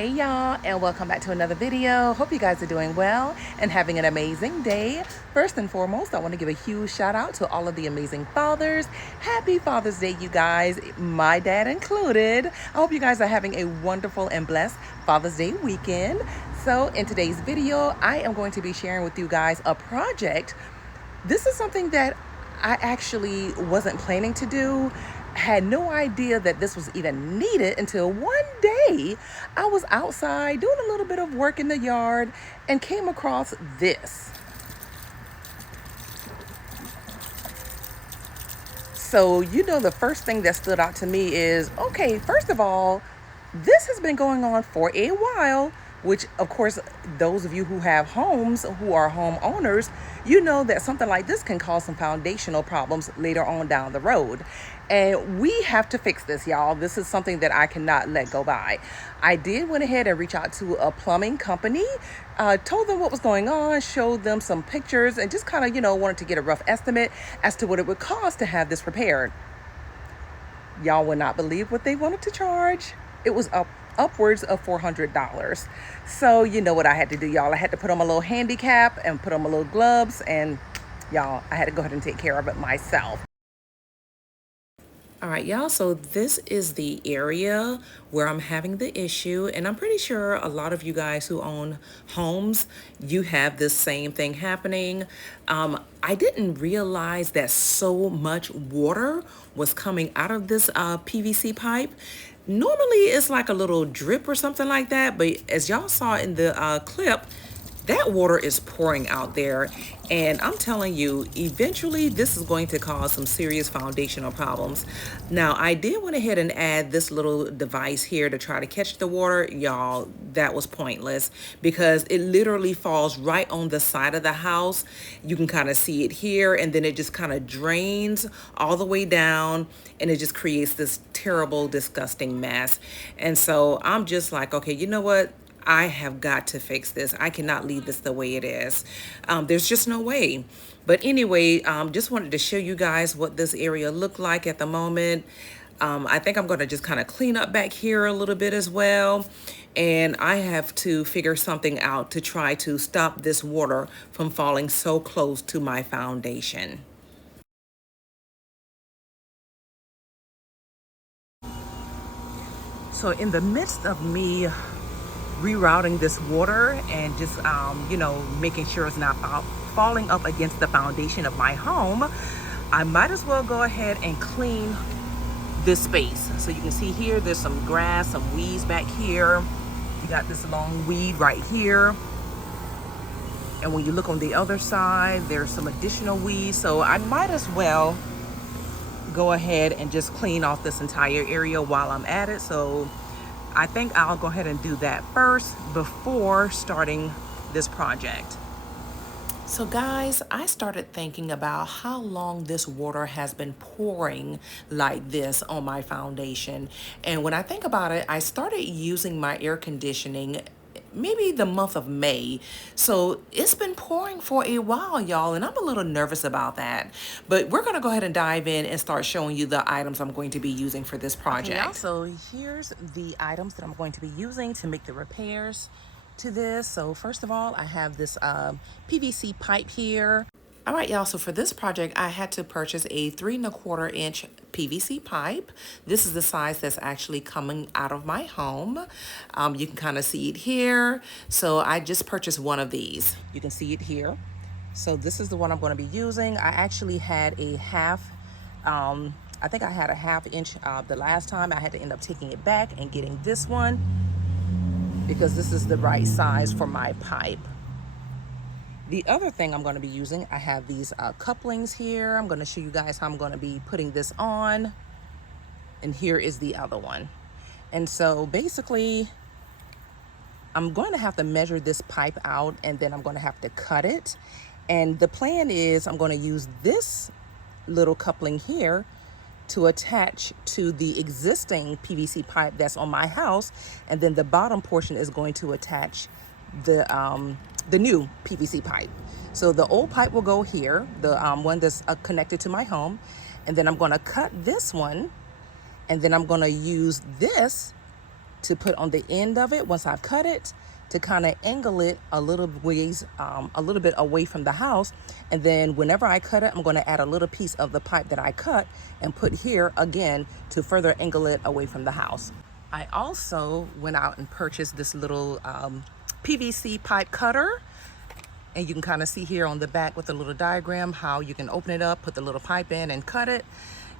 Hey y'all, and welcome back to another video. Hope you guys are doing well and having an amazing day. First and foremost, I want to give a huge shout out to all of the amazing fathers. Happy Father's Day, you guys, my dad included. I hope you guys are having a wonderful and blessed Father's Day weekend. So in today's video, I am going to be sharing with you guys a project. This is something that I actually wasn't planning to do. Had no idea that this was even needed until one day I was outside doing a little bit of work in the yard and came across this. So, the first thing that stood out to me is, okay, first of all, this has been going on for a while, which of course, those of you who have homes, who are homeowners, you know that something like this can cause some foundational problems later on down the road. And we have to fix this, y'all. This is something that I cannot let go by. I did went ahead and reach out to a plumbing company, told them what was going on, showed them some pictures, and just kind of, wanted to get a rough estimate as to what it would cost to have this repaired. Y'all would not believe what they wanted to charge. It was upwards of $400. So you know what I had to do, y'all. I had to put on my little handicap and put on my little gloves, and y'all, I had to go ahead and take care of it myself. All right, y'all, so this is the area where I'm having the issue, and I'm pretty sure a lot of you guys who own homes, you have this same thing happening. I didn't realize that so much water was coming out of this PVC pipe. Normally, it's like a little drip or something like that, but as y'all saw in the clip, that water is pouring out there, and I'm telling you, eventually this is going to cause some serious foundational problems. Now, I did went ahead and add this little device here to try to catch the water. Y'all, that was pointless because it literally falls right on the side of the house. You can kind of see it here, and then it just kind of drains all the way down, and it just creates this terrible, disgusting mess. And so I'm just like, okay, you know what? I have got to fix this. I cannot leave this the way it is. There's just no way. But anyway, just wanted to show you guys what this area looked like at the moment. I think I'm going to just kind of clean up back here a little bit as well. And I have to figure something out to try to stop this water from falling so close to my foundation. So in the midst of me rerouting this water and just making sure it's not falling up against the foundation of my home, I might as well go ahead and clean this space. So you can see here there's some grass, some weeds back here. You got this long weed right here, and when you look on the other side, there's some additional weeds. So I might as well go ahead and just clean off this entire area while I'm at it. So I think I'll go ahead and do that first before starting this project. So guys, I started thinking about how long this water has been pouring like this on my foundation. And when I think about it, I started using my air conditioning maybe the month of May. So it's been pouring for a while, y'all, and I'm a little nervous about that. But we're going to go ahead and dive in and start showing you the items I'm going to be using for this project. Okay, y'all, so here's the items that I'm going to be using to make the repairs to this. So first of all, I have this PVC pipe here. All right, y'all, so for this project, I had to purchase a 3¼ inch PVC pipe. This is the size that's actually coming out of my home. You can kind of see it here. So I just purchased one of these. You can see it here. So this is the one I'm going to be using. I actually had a half, I think I had a ½ inch the last time. I had to end up taking it back and getting this one because this is the right size for my pipe. The other thing I'm going to be using, I have these couplings here. I'm going to show you guys how I'm going to be putting this on. And here is the other one. And so basically, I'm going to have to measure this pipe out, and then I'm going to have to cut it. And the plan is I'm going to use this little coupling here to attach to the existing PVC pipe that's on my house. And then the bottom portion is going to attach the new PVC pipe. So the old pipe will go here, the one that's connected to my home, and then I'm going to cut this one, and then I'm going to use this to put on the end of it once I've cut it, to kind of angle it a little ways, a little bit away from the house. And then whenever I cut it, I'm going to add a little piece of the pipe that I cut and put here again to further angle it away from the house. I also went out and purchased this little PVC pipe cutter. And you can kind of see here on the back with a little diagram how you can open it up, put the little pipe in and cut it.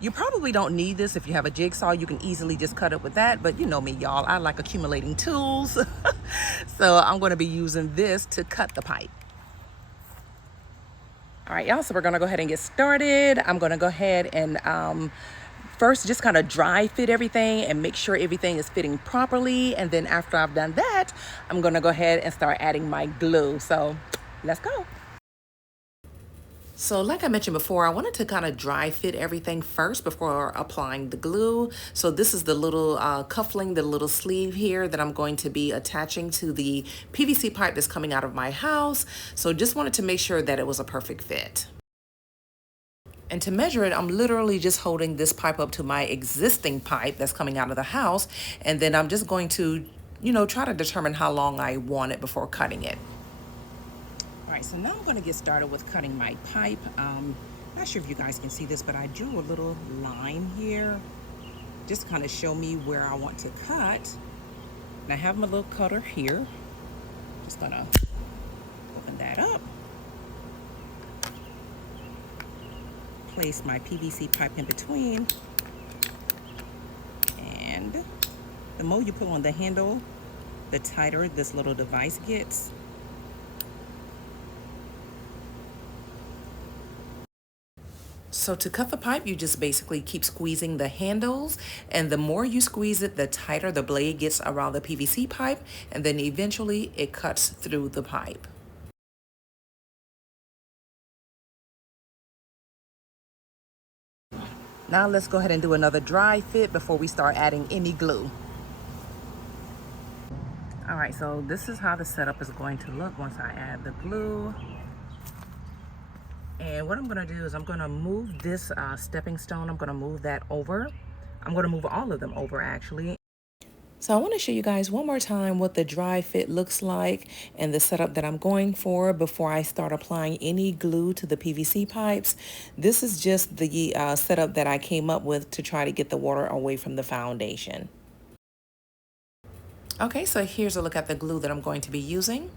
You probably don't need this. If you have a jigsaw, you can easily just cut it with that. But you know me, y'all, I like accumulating tools. So I'm going to be using this to cut the pipe. All right, y'all, so we're going to go ahead and get started. I'm going to go ahead and first just kind of dry fit everything and make sure everything is fitting properly. And then after I've done that, I'm going to go ahead and start adding my glue. So let's go. So like I mentioned before, I wanted to kind of dry fit everything first before applying the glue. So this is the little cuffling, the little sleeve here that I'm going to be attaching to the PVC pipe that's coming out of my house. So just wanted to make sure that it was a perfect fit. And to measure it, I'm literally just holding this pipe up to my existing pipe that's coming out of the house. And then I'm just going to, try to determine how long I want it before cutting it. All right, so now I'm going to get started with cutting my pipe. Not sure if you guys can see this, but I drew a little line here, just kind of show me where I want to cut. And I have my little cutter here. Just going to open that up. Place my PVC pipe in between. And the more you pull on the handle, the tighter this little device gets. So to cut the pipe, you just basically keep squeezing the handles, and the more you squeeze it, the tighter the blade gets around the PVC pipe, and then eventually it cuts through the pipe. Now let's go ahead and do another dry fit before we start adding any glue. All right, so this is how the setup is going to look once I add the glue. And what I'm going to do is I'm going to move this stepping stone. I'm going to move that over. I'm going to move all of them over, actually. So I want to show you guys one more time what the dry fit looks like and the setup that I'm going for before I start applying any glue to the PVC pipes. This is just the setup that I came up with to try to get the water away from the foundation. Okay, so here's a look at the glue that I'm going to be using.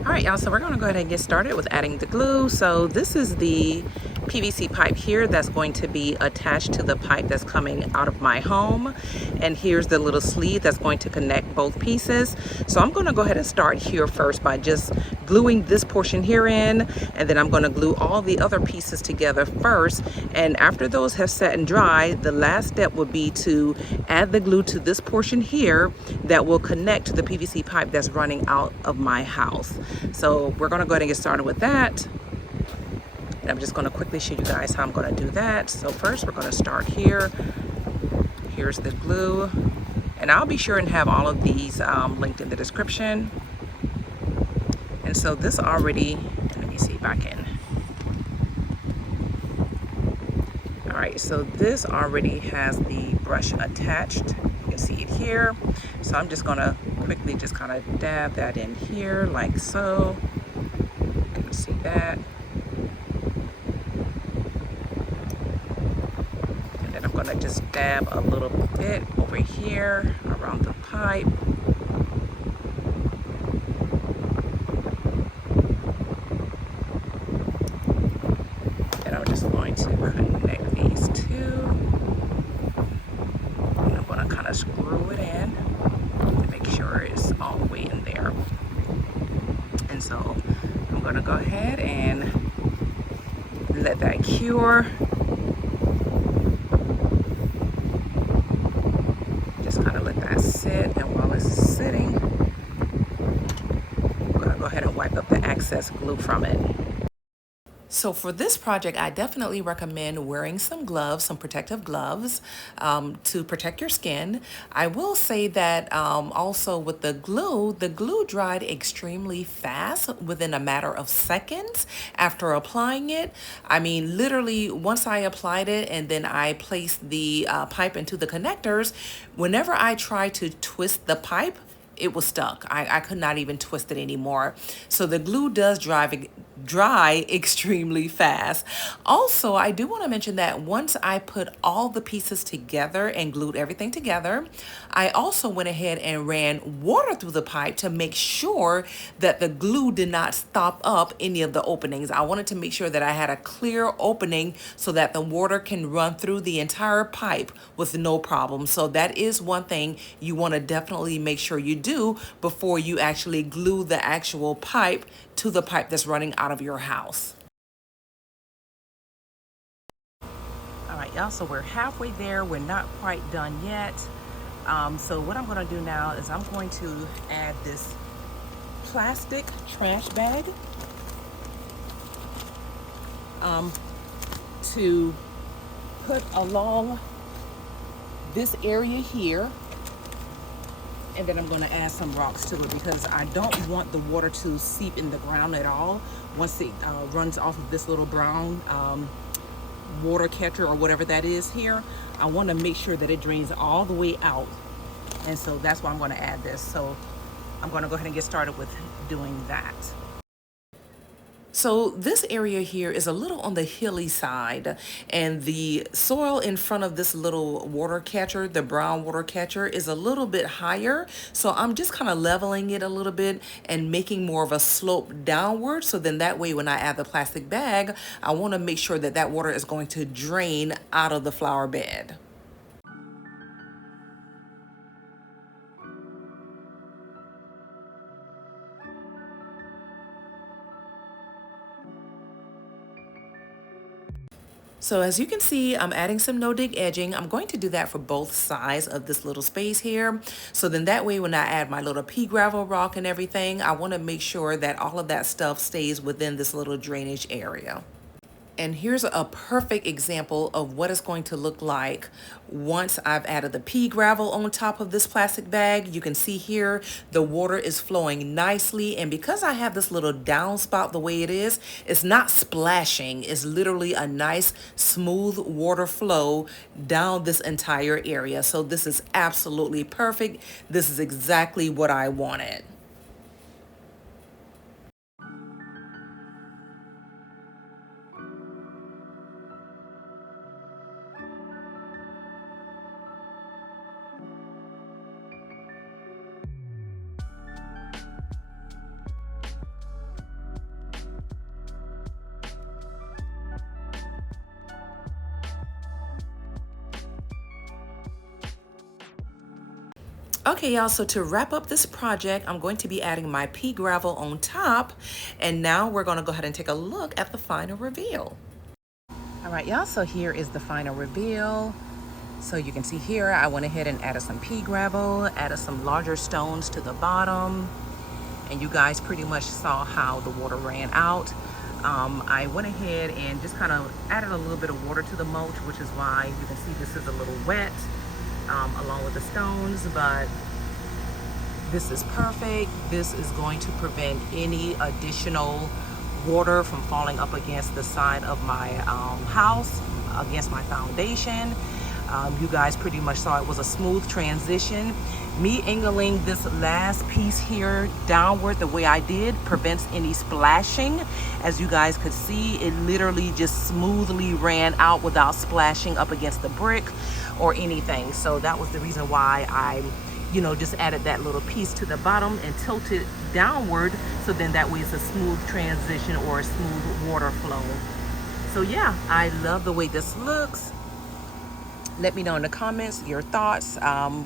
All right, y'all, so we're going to go ahead and get started with adding the glue. So this is the PVC pipe here that's going to be attached to the pipe that's coming out of my home. And here's the little sleeve that's going to connect both pieces. So I'm going to go ahead and start here first by just gluing this portion here in, and then I'm going to glue all the other pieces together first. And after those have set and dried, the last step would be to add the glue to this portion here that will connect to the PVC pipe that's running out of my house. So we're going to go ahead and get started with that. And I'm just going to quickly show you guys how I'm going to do that. So first we're going to start here. Here's the glue. And I'll be sure and have all of these linked in the description. And so this already, let me see if I can. All right, so this already has the brush attached. You can see it here. So I'm just going to quickly just kind of dab that in here like so. You can see that. And then I'm going to just dab a little bit over here around the pipe. And I'm just going to connect these two. And I'm going to kind of screw it in to make sure it's all the way in there. And so I'm going to go ahead and let that cure. Just kind of let that sit, and while it's sitting, I'm going to go ahead and wipe up the excess glue from it. So for this project, I definitely recommend wearing some gloves, some protective gloves to protect your skin. I will say that also with the glue dried extremely fast within a matter of seconds after applying it. I mean, literally once I applied it and then I placed the pipe into the connectors, whenever I tried to twist the pipe, it was stuck. I could not even twist it anymore. So the glue does dry extremely fast. Also, I do want to mention that once I put all the pieces together and glued everything together, I also went ahead and ran water through the pipe to make sure that the glue did not stop up any of the openings. I wanted to make sure that I had a clear opening so that the water can run through the entire pipe with no problem. So that is one thing you want to definitely make sure you do before you actually glue the actual pipe to the pipe that's running out of your house. All right, y'all, so we're halfway there. We're not quite done yet. So what I'm going to do now is I'm going to add this plastic trash bag to put along this area here. And then I'm going to add some rocks to it because I don't want the water to seep in the ground at all. Once it runs off of this little brown water catcher or whatever that is here, I want to make sure that it drains all the way out. And so that's why I'm going to add this. So I'm going to go ahead and get started with doing that. So this area here is a little on the hilly side, and the soil in front of this little water catcher, the brown water catcher, is a little bit higher. So I'm just kind of leveling it a little bit and making more of a slope downward. So then that way when I add the plastic bag, I want to make sure that that water is going to drain out of the flower bed. So as you can see, I'm adding some no-dig edging. I'm going to do that for both sides of this little space here. So then that way when I add my little pea gravel rock and everything, I want to make sure that all of that stuff stays within this little drainage area. And here's a perfect example of what it's going to look like once I've added the pea gravel on top of this plastic bag. You can see here the water is flowing nicely, and because I have this little downspout the way it is, it's not splashing. It's literally a nice smooth water flow down this entire area. So this is absolutely perfect. This is exactly what I wanted. Okay, y'all, so to wrap up this project, I'm going to be adding my pea gravel on top, and now we're going to go ahead and take a look at the final reveal. All right, y'all, so here is the final reveal. So you can see here, I went ahead and added some pea gravel, added some larger stones to the bottom, and you guys pretty much saw how the water ran out. I went ahead and just kind of added a little bit of water to the mulch, which is why you can see this is a little wet. Along with the stones, but this is perfect. This is going to prevent any additional water from falling up against the side of my house, against my foundation. You guys pretty much saw it was a smooth transition. Me angling this last piece here downward the way I did prevents any splashing. As you guys could see, it literally just smoothly ran out without splashing up against the brick or anything. So that was the reason why I, just added that little piece to the bottom and tilted downward. So then that way it's a smooth transition or a smooth water flow. So yeah, I love the way this looks. Let me know in the comments your thoughts,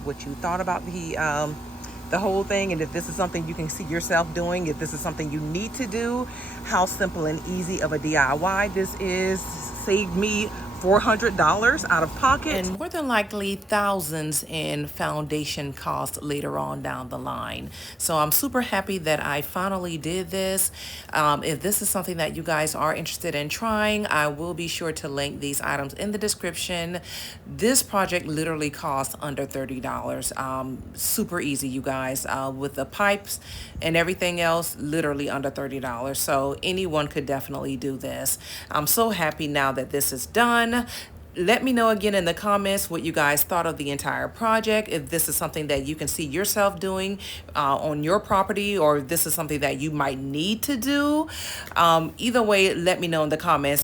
what you thought about the whole thing, and if this is something you can see yourself doing, if this is something you need to do, how simple and easy of a DIY this is. Saved me $400 out of pocket, and more than likely thousands in foundation costs later on down the line. So I'm super happy that I finally did this. If this is something that you guys are interested in trying, I will be sure to link these items in the description. This project literally costs under $30. Super easy, you guys, with the pipes and everything else, literally under $30. So anyone could definitely do this. I'm so happy now that this is done. Let me know again in the comments what you guys thought of the entire project, if this is something that you can see yourself doing on your property, or if this is something that you might need to do. Either way, let me know in the comments.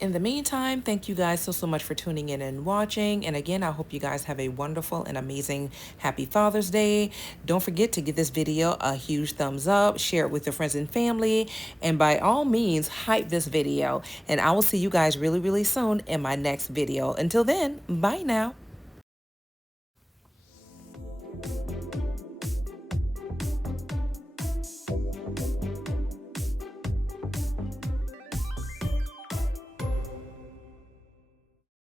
In the meantime, thank you guys so much for tuning in and watching. And again, I hope you guys have a wonderful and amazing happy Father's Day. Don't forget to give this video a huge thumbs up, share it with your friends and family, and by all means, hype this video. And I will see you guys really, really soon in my next video. Until then, bye now.